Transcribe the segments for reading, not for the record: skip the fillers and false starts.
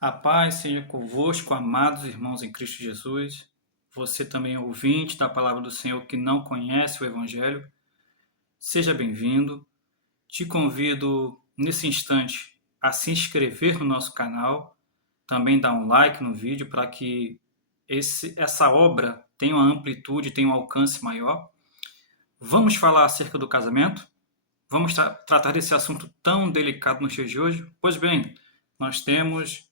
A paz seja convosco, amados irmãos em Cristo Jesus. Você também é ouvinte da palavra do Senhor que não conhece o Evangelho. Seja bem-vindo. Te convido, nesse instante, a se inscrever no nosso canal. Também dar um like no vídeo para que essa obra tenha uma amplitude, tenha um alcance maior. Vamos falar acerca do casamento? Vamos tratar desse assunto tão delicado nos dias de hoje? Pois bem, nós temos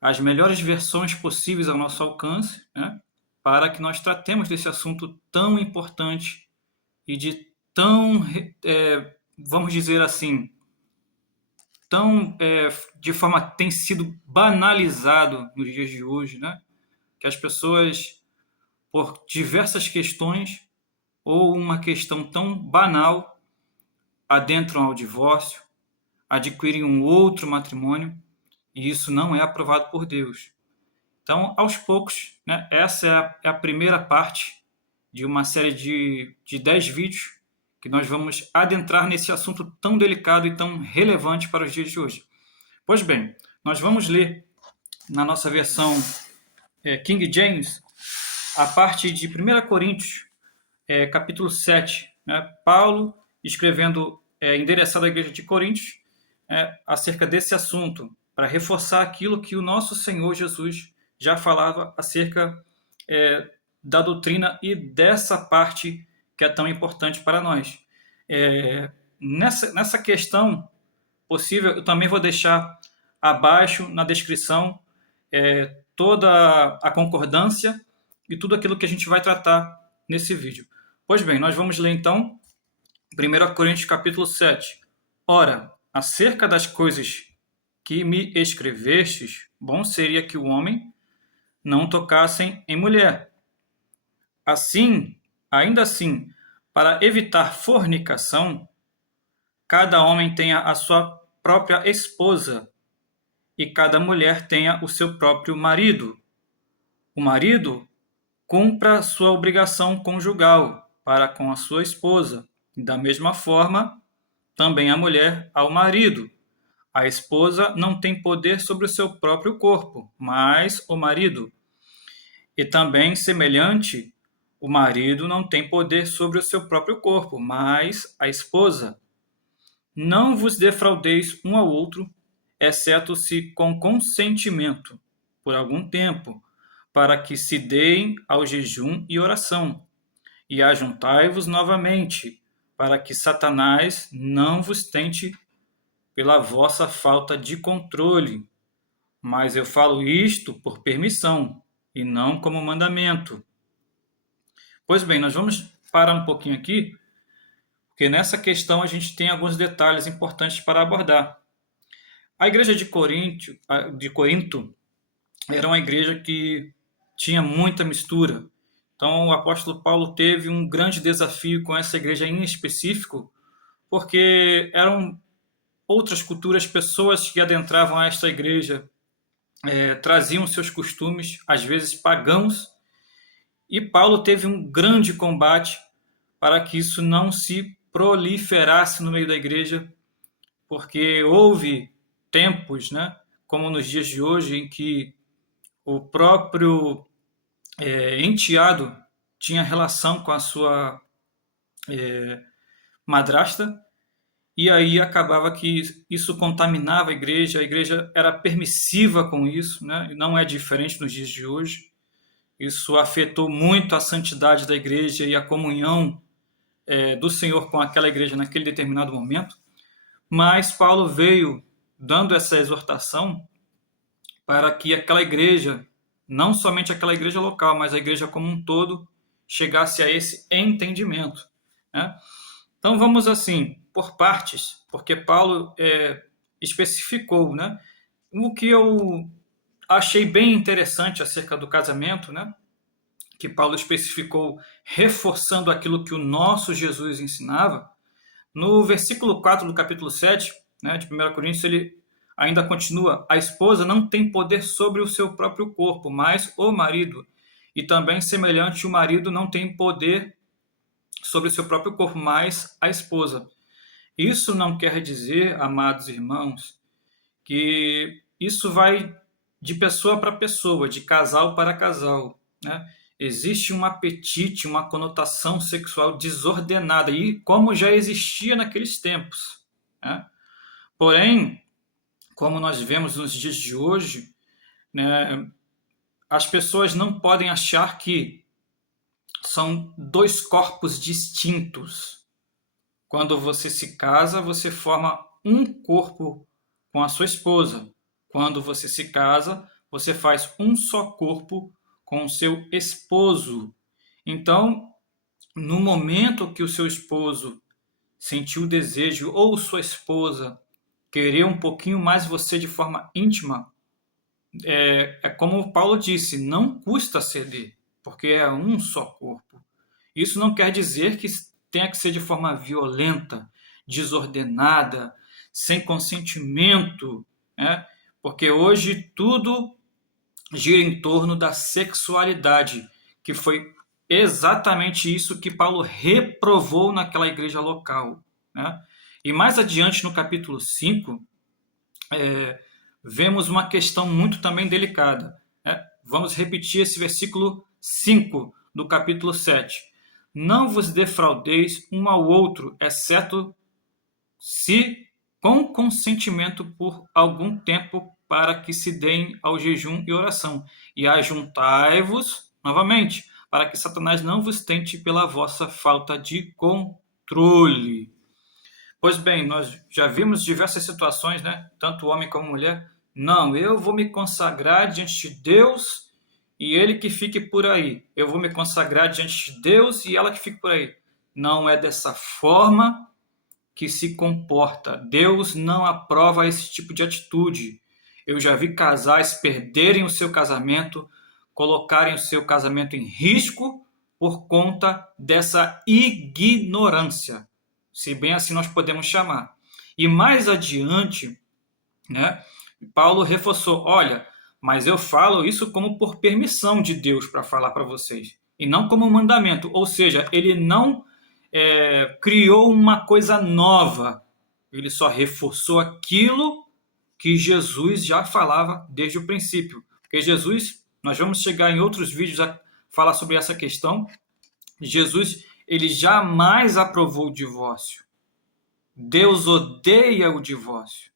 as melhores versões possíveis ao nosso alcance, né, para que nós tratemos desse assunto tão importante e de tão, vamos dizer assim, de forma que tem sido banalizado nos dias de hoje, né, que as pessoas, por diversas questões ou uma questão tão banal, adentram ao divórcio, adquirem um outro matrimônio, e isso não é aprovado por Deus. Então, aos poucos, né, essa é a primeira parte de uma série de 10 vídeos que nós vamos adentrar nesse assunto tão delicado e tão relevante para os dias de hoje. Pois bem, nós vamos ler na nossa versão King James a parte de 1 Coríntios, capítulo 7. Né, Paulo escrevendo, endereçado à igreja de Coríntios, acerca desse assunto, para reforçar aquilo que o nosso Senhor Jesus já falava acerca da doutrina e dessa parte que é tão importante para nós. Nessa questão possível, eu também vou deixar abaixo na descrição toda a concordância e tudo aquilo que a gente vai tratar nesse vídeo. Pois bem, nós vamos ler então 1 Coríntios capítulo 7. Ora, acerca das coisas que me escrevestes, bom seria que o homem não tocassem em mulher. Assim, ainda assim, para evitar fornicação, cada homem tenha a sua própria esposa e cada mulher tenha o seu próprio marido. O marido cumpra sua obrigação conjugal para com a sua esposa. Da mesma forma, também a mulher ao marido. A esposa não tem poder sobre o seu próprio corpo, mas o marido. E também, semelhante, o marido não tem poder sobre o seu próprio corpo, mas a esposa. Não vos defraudeis um ao outro, exceto se com consentimento, por algum tempo, para que se deem ao jejum e oração. E ajuntai-vos novamente, para que Satanás não vos tente pela vossa falta de controle. Mas eu falo isto por permissão, e não como mandamento. Pois bem, nós vamos parar um pouquinho aqui, porque nessa questão a gente tem alguns detalhes importantes para abordar. A igreja de Corinto era uma igreja que tinha muita mistura. Então o apóstolo Paulo teve um grande desafio com essa igreja em específico, porque eram outras culturas, pessoas que adentravam a esta igreja traziam seus costumes, às vezes pagãos, e Paulo teve um grande combate para que isso não se proliferasse no meio da igreja, porque houve tempos, né, como nos dias de hoje, em que o próprio enteado tinha relação com a sua madrasta, e aí acabava que isso contaminava a igreja era permissiva com isso, né? E não é diferente nos dias de hoje. Isso afetou muito a santidade da igreja e a comunhão do Senhor com aquela igreja naquele determinado momento. Mas Paulo veio dando essa exortação para que aquela igreja, não somente aquela igreja local, mas a igreja como um todo, chegasse a esse entendimento, né? Então vamos assim, por partes, porque Paulo especificou, né? O que eu achei bem interessante acerca do casamento, né? Que Paulo especificou reforçando aquilo que o nosso Jesus ensinava. No versículo 4 do capítulo 7, né, de 1 Coríntios, ele ainda continua: a esposa não tem poder sobre o seu próprio corpo, mas o marido. E também, semelhante, o marido não tem poder sobre o seu próprio corpo, mas a esposa. Isso não quer dizer, amados irmãos, que isso vai de pessoa para pessoa, de casal para casal, né? Existe um apetite, uma conotação sexual desordenada, e como já existia naqueles tempos, né? Porém, como nós vemos nos dias de hoje, né, as pessoas não podem achar que são dois corpos distintos. Quando você se casa, você forma um corpo com a sua esposa. Quando você se casa, você faz um só corpo com o seu esposo. Então, no momento que o seu esposo sentiu o desejo, ou sua esposa querer um pouquinho mais você de forma íntima, é como o Paulo disse, não custa ceder, porque é um só corpo. Isso não quer dizer que tenha que ser de forma violenta, desordenada, sem consentimento, né? Porque hoje tudo gira em torno da sexualidade, que foi exatamente isso que Paulo reprovou naquela igreja local, né? E mais adiante, no capítulo 5, vemos uma questão muito também delicada, né? Vamos repetir esse versículo 5 do capítulo 7. Não vos defraudeis um ao outro, exceto se com consentimento por algum tempo, para que se deem ao jejum e oração. E ajuntai-vos novamente, para que Satanás não vos tente pela vossa falta de controle. Pois bem, nós já vimos diversas situações, né? Tanto homem como mulher. Não, eu vou me consagrar diante de Deus e ele que fique por aí. Eu vou me consagrar diante de Deus e ela que fique por aí. Não é dessa forma que se comporta. Deus não aprova esse tipo de atitude. Eu já vi casais perderem o seu casamento, colocarem o seu casamento em risco por conta dessa ignorância, se bem assim nós podemos chamar. E mais adiante, né, Paulo reforçou, olha, mas eu falo isso como por permissão de Deus para falar para vocês, e não como mandamento, ou seja, ele não criou uma coisa nova, ele só reforçou aquilo que Jesus já falava desde o princípio. Porque Jesus, nós vamos chegar em outros vídeos a falar sobre essa questão, Jesus, ele jamais aprovou o divórcio. Deus odeia o divórcio.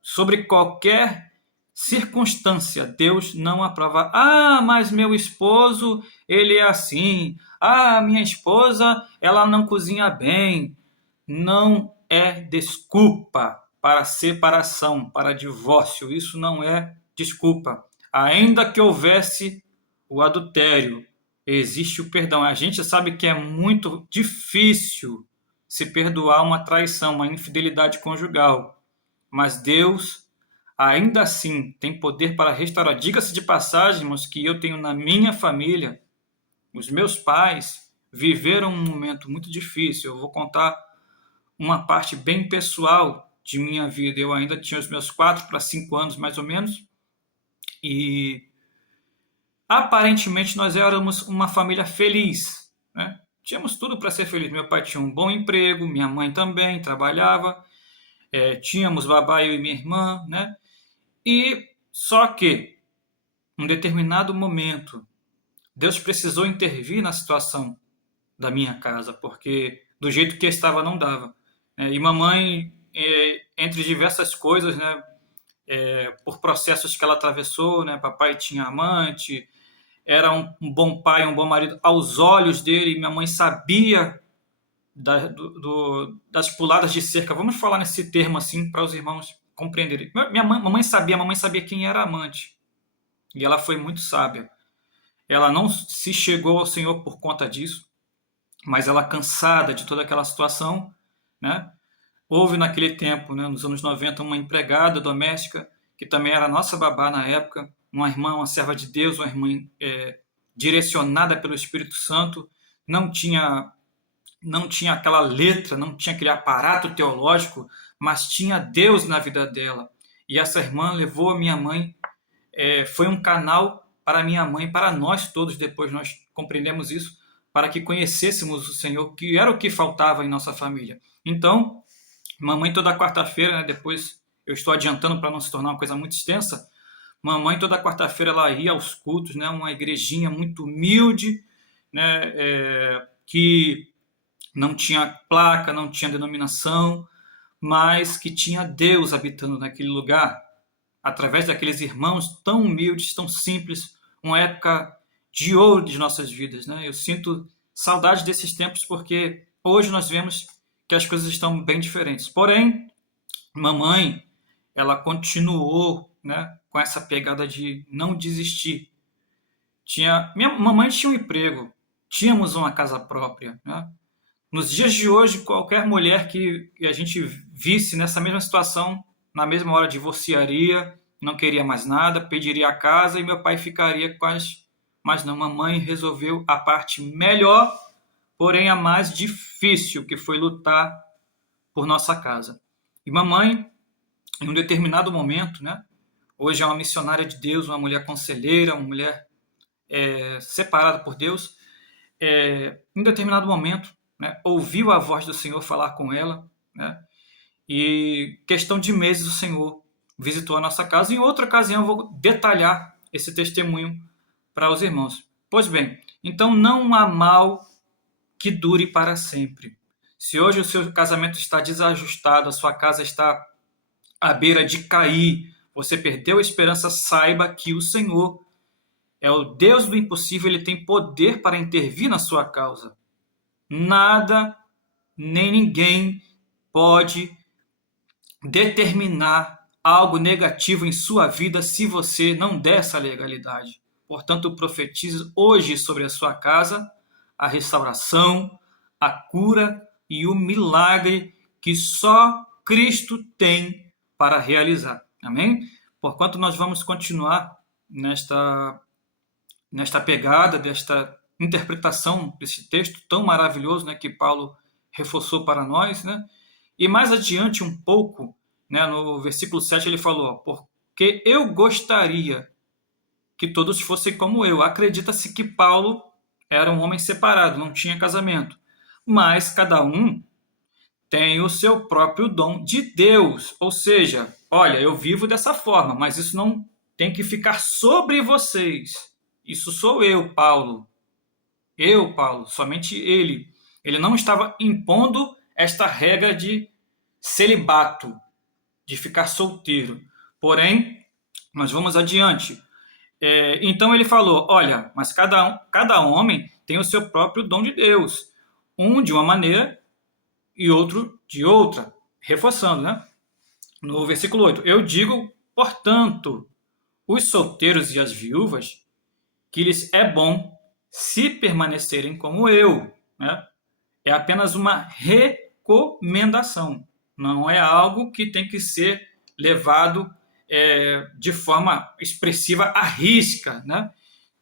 Sobre qualquer circunstância, Deus não aprova. Ah, mas meu esposo, ele é assim. Ah, minha esposa, ela não cozinha bem. Não é desculpa para separação, para divórcio. Isso não é desculpa. Ainda que houvesse o adultério, existe o perdão. A gente sabe que é muito difícil se perdoar uma traição, uma infidelidade conjugal. Mas Deus, ainda assim, tem poder para restaurar. Diga-se de passagem, irmãos, que eu tenho na minha família, os meus pais viveram um momento muito difícil. Eu vou contar uma parte bem pessoal de minha vida. Eu ainda tinha os meus 4 para 5 anos, mais ou menos, e aparentemente nós éramos uma família feliz, né? Tínhamos tudo para ser feliz. Meu pai tinha um bom emprego, minha mãe também trabalhava, tínhamos babá, eu e minha irmã, né? E só que, em um determinado momento, Deus precisou intervir na situação da minha casa, porque do jeito que estava não dava. E mamãe, entre diversas coisas, né, por processos que ela atravessou, né, papai tinha amante, era um bom pai, um bom marido aos olhos dele, minha mãe sabia das puladas de cerca, vamos falar nesse termo assim para os irmãos compreenderem. Mamãe sabia quem era amante, e ela foi muito sábia. Ela não se chegou ao Senhor por conta disso, mas ela, cansada de toda aquela situação, né? Houve naquele tempo, né, nos anos 90, uma empregada doméstica, que também era nossa babá na época, uma irmã, uma serva de Deus, uma irmã direcionada pelo Espírito Santo, não tinha aquela letra, não tinha aquele aparato teológico, mas tinha Deus na vida dela. E essa irmã levou a minha mãe, foi um canal para a minha mãe, para nós todos, depois nós compreendemos isso, para que conhecêssemos o Senhor, que era o que faltava em nossa família. Então, mamãe toda quarta-feira, né, depois eu estou adiantando para não se tornar uma coisa muito extensa, Mamãe, toda quarta-feira, ela ia aos cultos, né? Uma igrejinha muito humilde, né? Que não tinha placa, não tinha denominação, mas que tinha Deus habitando naquele lugar, através daqueles irmãos tão humildes, tão simples, uma época de ouro de nossas vidas, né? Eu sinto saudade desses tempos porque hoje nós vemos que as coisas estão bem diferentes. Porém, mamãe, ela continuou, né, com essa pegada de não desistir. Minha mamãe tinha um emprego, tínhamos uma casa própria, né? Nos dias de hoje, qualquer mulher que a gente visse nessa mesma situação, na mesma hora divorciaria, não queria mais nada, pediria a casa e meu pai ficaria com as. Mas não, mamãe resolveu a parte melhor, porém a mais difícil, que foi lutar por nossa casa. E mamãe, em um determinado momento, né? Hoje é uma missionária de Deus, uma mulher conselheira, uma mulher separada por Deus. Em um determinado momento, né, ouviu a voz do Senhor falar com ela, né, e questão de meses o Senhor visitou a nossa casa. Em outra ocasião eu vou detalhar esse testemunho para os irmãos. Pois bem, então não há mal que dure para sempre. Se hoje o seu casamento está desajustado, a sua casa está à beira de cair, você perdeu a esperança, saiba que o Senhor é o Deus do impossível, ele tem poder para intervir na sua causa. Nada, nem ninguém pode determinar algo negativo em sua vida se você não der essa legalidade. Portanto, eu profetizo hoje sobre a sua casa a restauração, a cura e o milagre que só Cristo tem para realizar. Amém? Porquanto nós vamos continuar nesta pegada, desta interpretação desse texto tão maravilhoso, né, que Paulo reforçou para nós, né? E mais adiante um pouco, né, no versículo 7 ele falou, porque eu gostaria que todos fossem como eu. Acredita-se que Paulo era um homem separado, não tinha casamento, mas cada um tem o seu próprio dom de Deus, ou seja, olha, eu vivo dessa forma, mas isso não tem que ficar sobre vocês. Isso sou eu, Paulo. Eu, Paulo, somente ele. Ele não estava impondo esta regra de celibato, de ficar solteiro. Porém, nós vamos adiante. Então ele falou, olha, mas cada homem tem o seu próprio dom de Deus. Um de uma maneira e outro de outra. Reforçando, né? No versículo 8, eu digo, portanto, os solteiros e as viúvas, que lhes é bom se permanecerem como eu, né? É apenas uma recomendação, não é algo que tem que ser levado de forma expressiva à risca, né?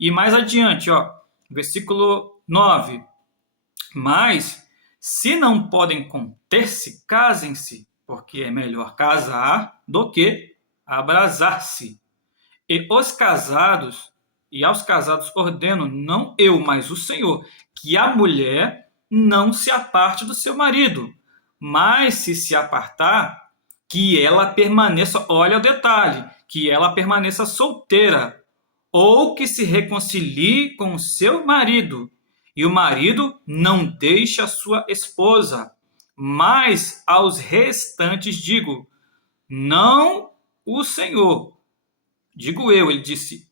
E mais adiante, ó, versículo 9, mas se não podem conter-se, casem-se, porque é melhor casar do que abrasar-se. E aos casados ordeno, não eu, mas o Senhor, que a mulher não se aparte do seu marido, mas se apartar, que ela permaneça, olha o detalhe, que ela permaneça solteira, ou que se reconcilie com o seu marido, e o marido não deixe a sua esposa. Mas aos restantes digo, não o Senhor, digo eu, ele disse,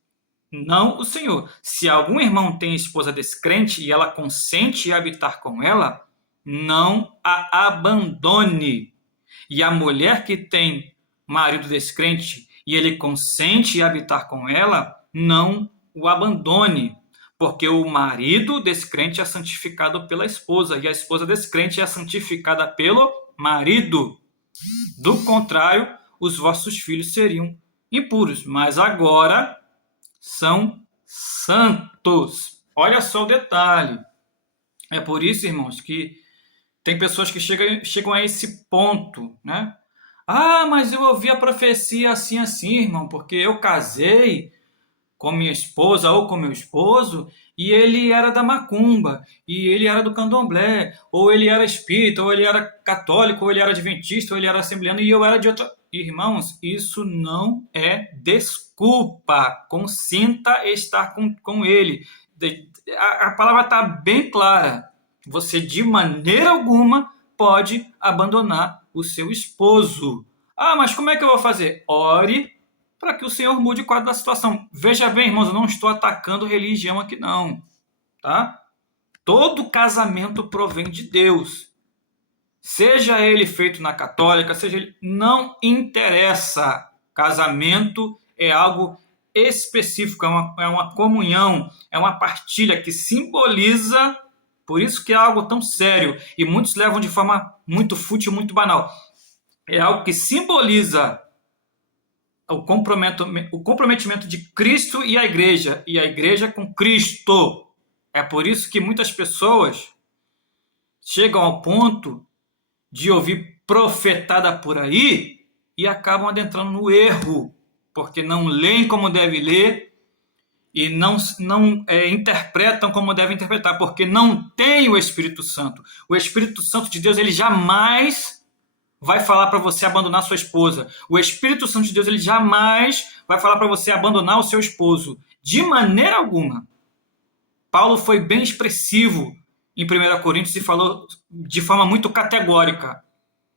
não o Senhor. Se algum irmão tem esposa descrente e ela consente em habitar com ela, não a abandone. E a mulher que tem marido descrente e ele consente em habitar com ela, não o abandone. Porque o marido descrente é santificado pela esposa e a esposa descrente é santificada pelo marido. Do contrário, os vossos filhos seriam impuros, mas agora são santos. Olha só o detalhe. É por isso, irmãos, que tem pessoas que chegam a esse ponto, né? Ah, mas eu ouvi a profecia assim, assim, irmão, porque eu casei com minha esposa ou com meu esposo e ele era da macumba, e ele era do candomblé, ou ele era espírita, ou ele era católico, ou ele era adventista, ou ele era assembleano e eu era de outra. Irmãos, isso não é desculpa. Consinta estar com ele. A palavra está bem clara. Você, de maneira alguma, pode abandonar o seu esposo. Ah, mas como é que eu vou fazer? Ore para que o Senhor mude o quadro da situação. Veja bem, irmãos, eu não estou atacando religião aqui, não. Tá? Todo casamento provém de Deus. Seja ele feito na católica, seja ele... Não interessa. Casamento é algo específico, é uma comunhão, é uma partilha que simboliza, por isso que é algo tão sério, e muitos levam de forma muito fútil, muito banal. É algo que simboliza o comprometimento de Cristo e a igreja com Cristo. É por isso que muitas pessoas chegam ao ponto de ouvir profetada por aí e acabam adentrando no erro, porque não leem como deve ler e não interpretam como deve interpretar, porque não tem o Espírito Santo. O Espírito Santo de Deus, ele jamais vai falar para você abandonar sua esposa. O Espírito Santo de Deus, ele jamais vai falar para você abandonar o seu esposo. De maneira alguma. Paulo foi bem expressivo em 1 Coríntios e falou de forma muito categórica.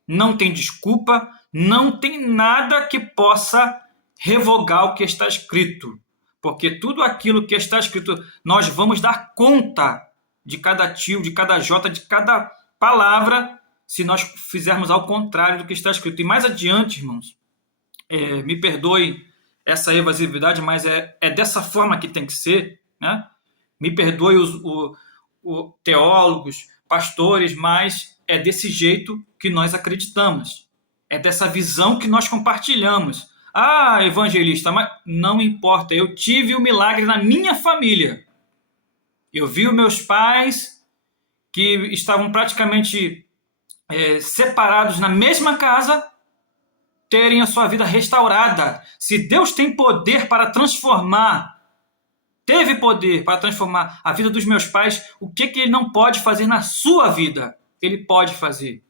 Não tem desculpa, não tem nada que possa revogar o que está escrito. Porque tudo aquilo que está escrito, nós vamos dar conta de cada tio, de cada jota, de cada palavra, se nós fizermos ao contrário do que está escrito. E mais adiante, irmãos, me perdoe essa evasividade, mas é dessa forma que tem que ser, né? Me perdoe os teólogos, pastores, mas é desse jeito que nós acreditamos. É dessa visão que nós compartilhamos. Ah, evangelista, mas não importa. Eu tive o milagre na minha família. Eu vi os meus pais que estavam praticamente separados na mesma casa terem a sua vida restaurada. Se Deus tem poder para transformar, teve poder para transformar a vida dos meus pais, o que ele não pode fazer na sua vida? Ele pode fazer.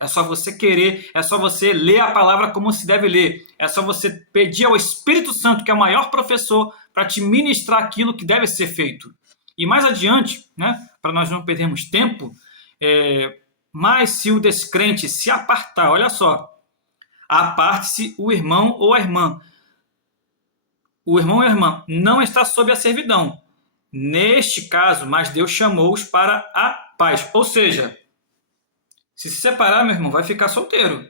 É só você querer, é só você ler a palavra como se deve ler. É só você pedir ao Espírito Santo, que é o maior professor, para te ministrar aquilo que deve ser feito. E mais adiante, né, para nós não perdermos tempo, mas se o descrente se apartar, olha só, aparte-se o irmão ou a irmã. O irmão ou a irmã não está sob a servidão. Neste caso, mas Deus chamou-os para a paz. Ou seja, se separar, meu irmão, vai ficar solteiro.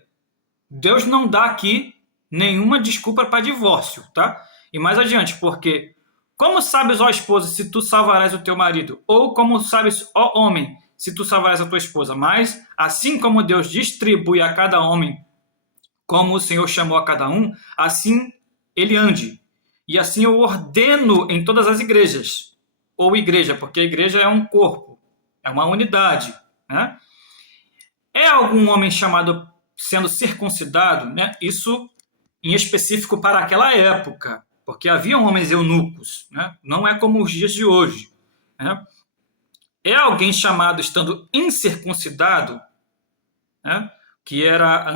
Deus não dá aqui nenhuma desculpa para divórcio, tá? E mais adiante, porque como sabes, ó esposa, se tu salvarás o teu marido? Ou como sabes, ó homem, se tu salvarás a tua esposa? Mas, assim como Deus distribui a cada homem, como o Senhor chamou a cada um, assim ele ande. E assim eu ordeno em todas as igrejas. Ou igreja, porque a igreja é um corpo, é uma unidade, né? É algum homem chamado sendo circuncidado, né? Isso em específico para aquela época, porque haviam homens eunucos, né? Não é como os dias de hoje, né? É alguém chamado estando incircuncidado, né? Que era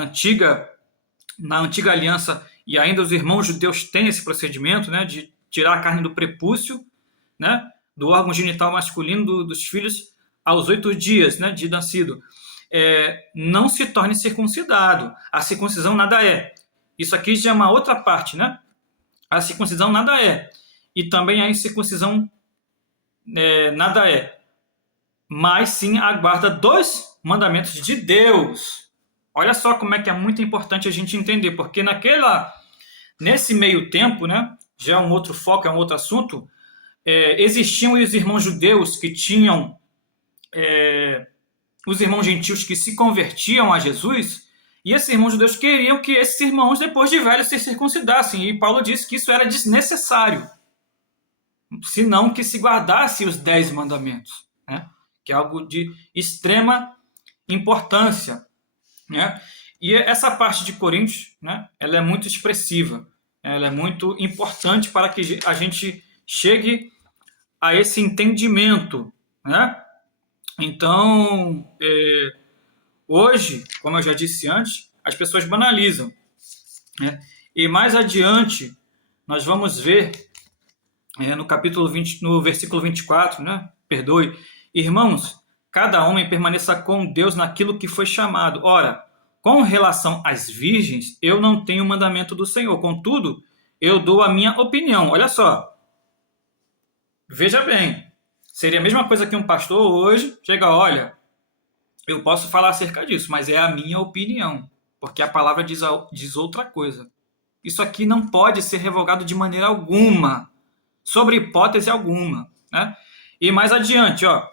na antiga aliança, e ainda os irmãos judeus têm esse procedimento, né? De tirar a carne do prepúcio, né? Do órgão genital masculino dos filhos aos 8 dias, né? De nascido. Não se torne circuncidado. A circuncisão nada é. Isso aqui já é uma outra parte, né? A circuncisão nada é. E também a incircuncisão nada é. Mas sim a guarda dos mandamentos de Deus. Olha só como é que é muito importante a gente entender, porque nesse meio tempo, né? Já é um outro foco, é um outro assunto. Existiam os irmãos judeus que tinham os irmãos gentios que se convertiam a Jesus, e esses irmãos judeus queriam que esses irmãos, depois de velhos, se circuncidassem. E Paulo disse que isso era desnecessário, senão que se guardasse os 10 mandamentos, né? Que é algo de extrema importância, né? E essa parte de Coríntios, né, ela é muito expressiva, ela é muito importante para que a gente chegue a esse entendimento, né? Então, hoje, como eu já disse antes, as pessoas banalizam. né? E mais adiante, nós vamos ver no capítulo 20, no versículo 24, né? Perdoe. Irmãos, cada homem permaneça com Deus naquilo que foi chamado. Ora, com relação às virgens, eu não tenho mandamento do Senhor. Contudo, eu dou a minha opinião. Olha só. Veja bem. Seria a mesma coisa que um pastor hoje chega, olha, eu posso falar acerca disso, mas é a minha opinião. Porque a palavra diz outra coisa. Isso aqui não pode ser revogado de maneira alguma, sobre hipótese alguma, né? E mais adiante, ó.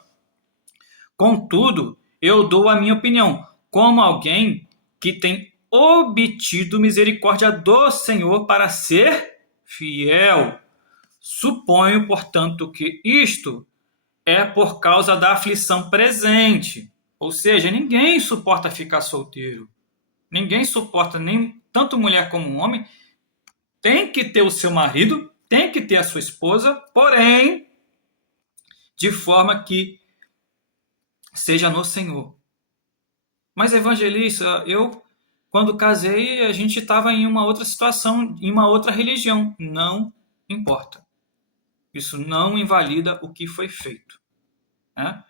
Contudo, eu dou a minha opinião, como alguém que tem obtido misericórdia do Senhor para ser fiel. Suponho, portanto, que isto é por causa da aflição presente. Ou seja, ninguém suporta ficar solteiro. Ninguém suporta, nem tanto mulher como homem. Tem que ter o seu marido, tem que ter a sua esposa, porém, de forma que seja no Senhor. Mas, evangelista, eu, quando casei, a gente estava em uma outra situação, em uma outra religião. Não importa. Isso não invalida o que foi feito, né?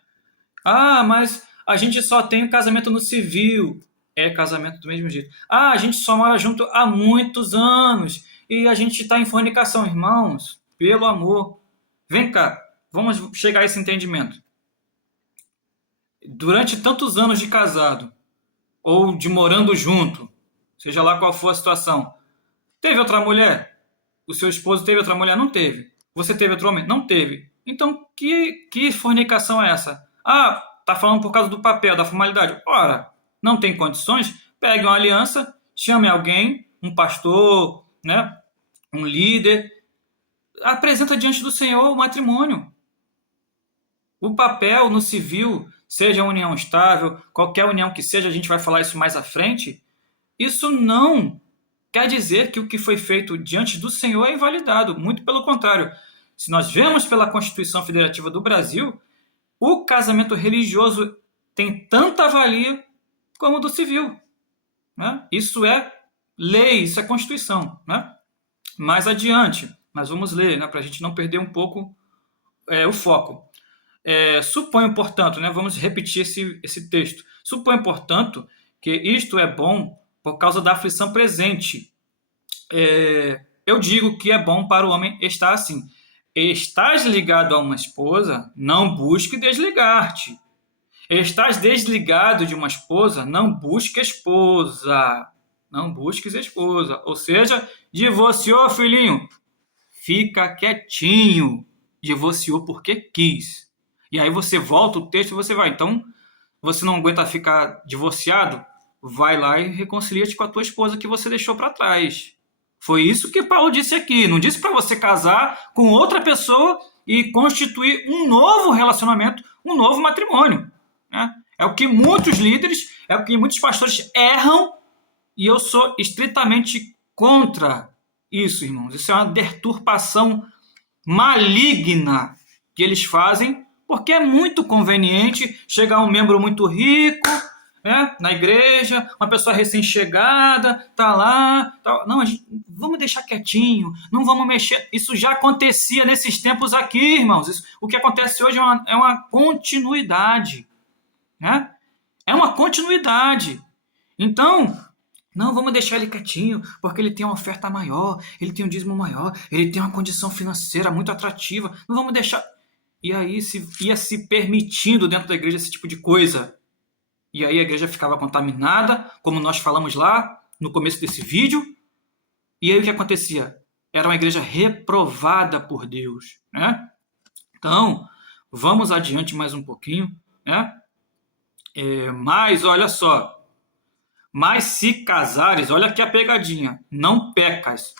Ah, mas a gente só tem o casamento no civil. É casamento do mesmo jeito. Ah, a gente só mora junto há muitos anos e a gente está em fornicação. Irmãos, pelo amor, vem cá, vamos chegar a esse entendimento. Durante tantos anos de casado ou de morando junto, seja lá qual for a situação, teve outra mulher? O seu esposo teve outra mulher? Não teve. Você teve outro homem? Não teve. Então, que fornicação é essa? Ah, tá falando por causa do papel, da formalidade. Ora, não tem condições? Pegue uma aliança, chame alguém, um pastor, né, um líder, apresenta diante do Senhor o matrimônio. O papel no civil, seja união estável, qualquer união que seja, a gente vai falar isso mais à frente, isso não quer dizer que o que foi feito diante do Senhor é invalidado. Muito pelo contrário. Se nós vemos pela Constituição Federativa do Brasil, o casamento religioso tem tanta valia como o do civil, né? Isso é lei, isso é Constituição, né? Mais adiante, nós vamos ler, né, para a gente não perder um pouco o foco. Suponho, portanto, né, vamos repetir esse texto. Suponho, portanto, que isto é bom por causa da aflição presente. Eu digo que é bom para o homem estar assim. Estás ligado a uma esposa, não busque desligar-te. Estás desligado de uma esposa, não busque esposa. Não busques esposa. Ou seja, divorciou, filhinho. Fica quietinho. Divorciou porque quis. E aí você volta o texto e você vai. Então, você não aguenta ficar divorciado? Vai lá e reconcilia-te com a tua esposa que você deixou para trás. Foi isso que Paulo disse aqui. Não disse para você casar com outra pessoa e constituir um novo relacionamento, um novo matrimônio, né? É o que muitos líderes, é o que muitos pastores erram, e eu sou estritamente contra isso, irmãos. Isso é uma deturpação maligna que eles fazem, porque é muito conveniente chegar um membro muito rico, né, na igreja, uma pessoa recém-chegada, tá lá, tá, não, vamos deixar quietinho, não vamos mexer. Isso já acontecia nesses tempos aqui, irmãos. O que acontece hoje é uma continuidade, né? É uma continuidade. Então, não, vamos deixar ele quietinho, porque ele tem uma oferta maior, ele tem um dízimo maior, ele tem uma condição financeira muito atrativa. Não vamos deixar. E aí ia se permitindo dentro da igreja esse tipo de coisa. E aí a igreja ficava contaminada, como nós falamos lá no começo desse vídeo. E aí o que acontecia? Era uma igreja reprovada por Deus, né? Então, vamos adiante mais um pouquinho, né? Mas, olha só. Mas se casares, olha aqui a pegadinha, não pecas.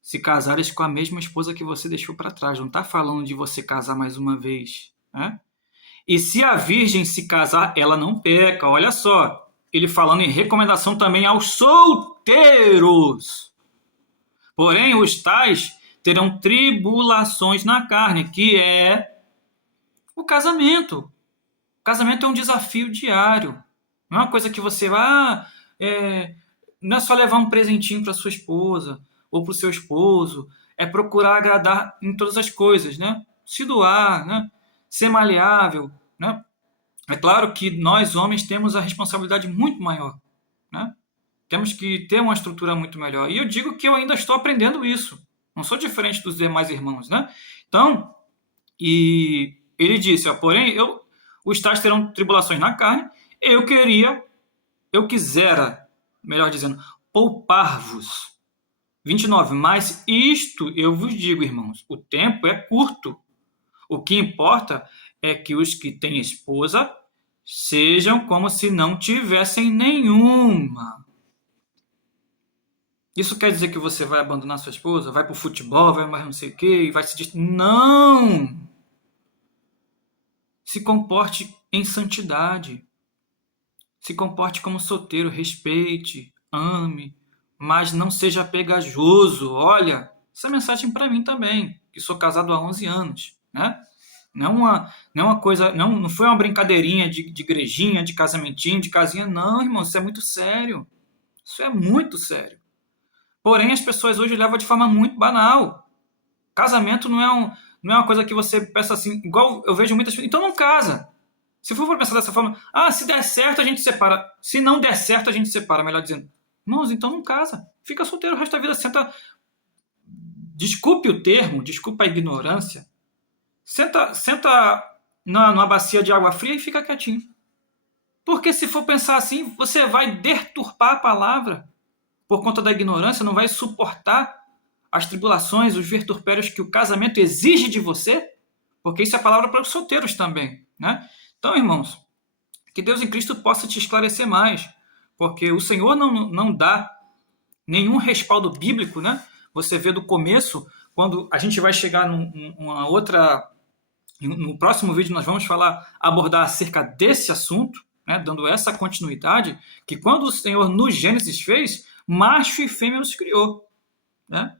Se casares com a mesma esposa que você deixou para trás. Não está falando de você casar mais uma vez, né? E se a virgem se casar, ela não peca. Olha só, ele falando em recomendação também aos solteiros. Porém, os tais terão tribulações na carne, que é o casamento. O casamento é um desafio diário. Não é uma coisa que você vai... não é só levar um presentinho para sua esposa ou para o seu esposo, é procurar agradar em todas as coisas, né? Se doar, né? Ser maleável, né? É claro que nós, homens, temos a responsabilidade muito maior, né? Temos que ter uma estrutura muito melhor. E eu digo que eu ainda estou aprendendo isso. Não sou diferente dos demais irmãos, né? Então, e ele disse, ó, porém, os tais terão tribulações na carne, eu quisera, melhor dizendo, poupar-vos. 29. Mas isto eu vos digo, irmãos, o tempo é curto. O que importa é que os que têm esposa sejam como se não tivessem nenhuma. Isso quer dizer que você vai abandonar sua esposa, vai pro futebol, vai mais não sei o quê, e vai se distrair. Não! Se comporte em santidade. Se comporte como solteiro, respeite, ame, mas não seja pegajoso. Olha, essa é mensagem para mim também, que sou casado há 11 anos, né? Não é uma coisa, não foi uma brincadeirinha de igrejinha, de casamentinho, de casinha. Não, irmão, isso é muito sério. Isso é muito sério. Porém, as pessoas hoje levam de forma muito banal. Casamento não é uma coisa que você peça assim, igual eu vejo muitas pessoas. Então não casa. Se for pensar dessa forma, se der certo a gente separa. Se não der certo a gente separa, melhor dizendo. Irmãos, então não casa. Fica solteiro o resto da vida. Senta. Desculpe o termo, desculpe a ignorância. Senta numa bacia de água fria e fica quietinho. Porque se for pensar assim, você vai deturpar a palavra por conta da ignorância, não vai suportar as tribulações, os vitupérios que o casamento exige de você, porque isso é palavra para os solteiros também, né? Então, irmãos, que Deus em Cristo possa te esclarecer mais, porque o Senhor não dá nenhum respaldo bíblico, né? Você vê do começo, quando a gente vai chegar numa outra... No próximo vídeo nós vamos abordar acerca desse assunto, né? Dando essa continuidade, que quando o Senhor no Gênesis fez, macho e fêmea os criou, né?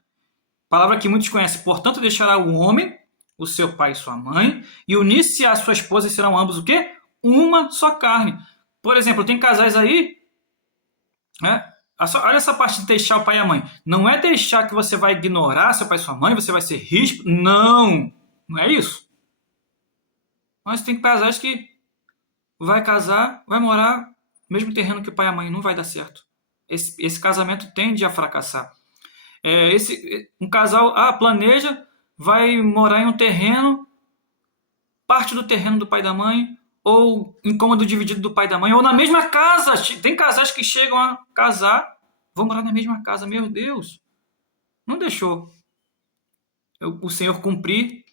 Palavra que muitos conhecem. Portanto, deixará o homem, o seu pai e sua mãe, e unir-se à sua esposa e serão ambos o quê? Uma só carne. Por exemplo, tem casais aí, né? Olha essa parte de deixar o pai e a mãe. Não é deixar que você vai ignorar seu pai e sua mãe, você vai ser ríspido. Não, não é isso. Mas tem casais que vai casar, vai morar no mesmo terreno que o pai e a mãe. Não vai dar certo. Esse casamento tende a fracassar. Um casal planeja, vai morar em um terreno, parte do terreno do pai e da mãe, ou em cômodo dividido do pai e da mãe, ou na mesma casa. Tem casais que chegam a casar, vão morar na mesma casa. Meu Deus, não deixou o Senhor cumprir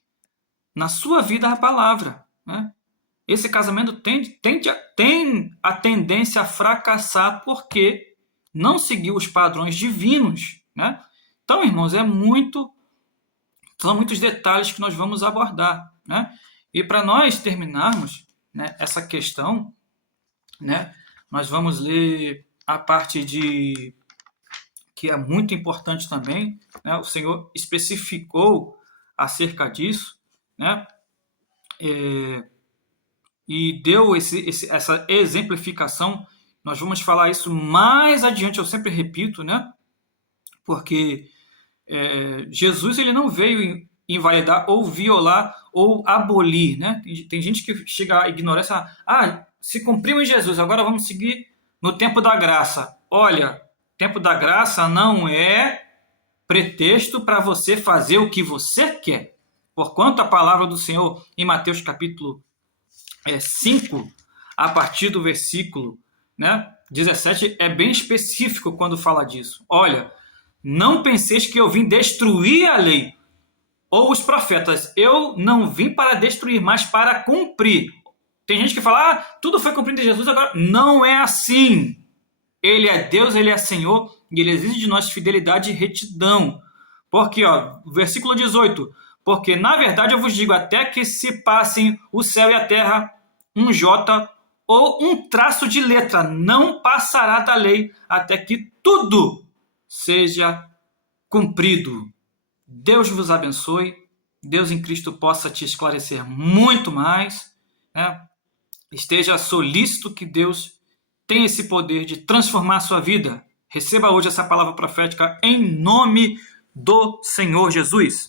na sua vida a palavra, né? Esse casamento tem a tendência a fracassar porque não seguiu os padrões divinos, né? Então, irmãos, são muitos detalhes que nós vamos abordar, né? E para nós terminarmos, né, essa questão, né, nós vamos ler a parte que é muito importante também, né? O Senhor especificou acerca disso, né? E deu essa exemplificação. Nós vamos falar isso mais adiante, eu sempre repito, né? Porque Jesus ele não veio invalidar ou violar ou abolir, né? Tem gente que chega a ignorar se cumpriu em Jesus, agora vamos seguir no tempo da graça. Olha, tempo da graça não é pretexto para você fazer o que você quer. Porquanto a palavra do Senhor em Mateus capítulo 5, a partir do versículo, né, 17, é bem específico quando fala disso. Olha, não penseis que eu vim destruir a lei ou os profetas. Eu não vim para destruir, mas para cumprir. Tem gente que fala, tudo foi cumprido em Jesus, agora não é assim. Ele é Deus, ele é Senhor, e ele exige de nós fidelidade e retidão. Porque, versículo 18, porque na verdade eu vos digo, até que se passem o céu e a terra, um jota ou um traço de letra não passará da lei, até que tudo seja cumprido. Deus vos abençoe, Deus em Cristo possa te esclarecer muito mais, né? Esteja solícito que Deus tem esse poder de transformar a sua vida, Receba hoje essa palavra profética em nome do Senhor Jesus.